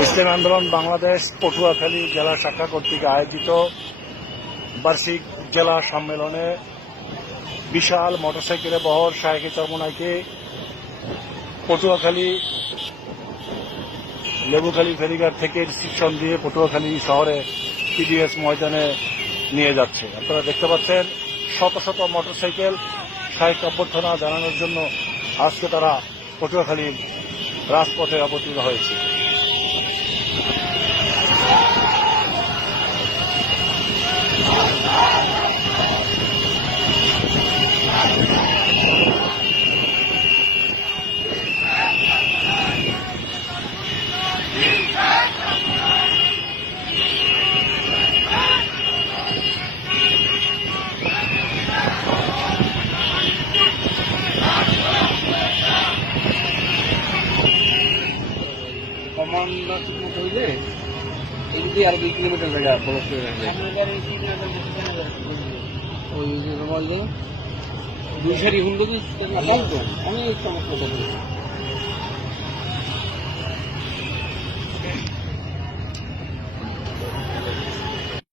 ইসলাম আন্দোলন বাংলাদেশ পটুয়াখালী জেলা শাখা কর্তৃক আয়োজিত বার্ষিক জেলা সম্মেলনে বিশাল মোটরসাইকেলে বহর শাহেকে চরমনাইকে পটুয়াখালী, লেবুখালী ফেরিঘাট থেকে রিসিপশন দিয়ে পটুয়াখালী শহরে পিডিএস ময়দানে নিয়ে যাচ্ছে। আপনারা দেখতে পাচ্ছেন, শত শত মোটরসাইকেল শাহেক অভ্যর্থনা জানানোর জন্য আজকে তারা পটুয়াখালীর রাজপথে অবতীর্ণ হয়েছে। কমান্ডার মতো হইলে এদিকে আর দুই কিলোমিটার জায়গা ব্লক করে রাখবে ওই যে তোমার দুই সারি হুন্ডো দিস অনেক সমস্যা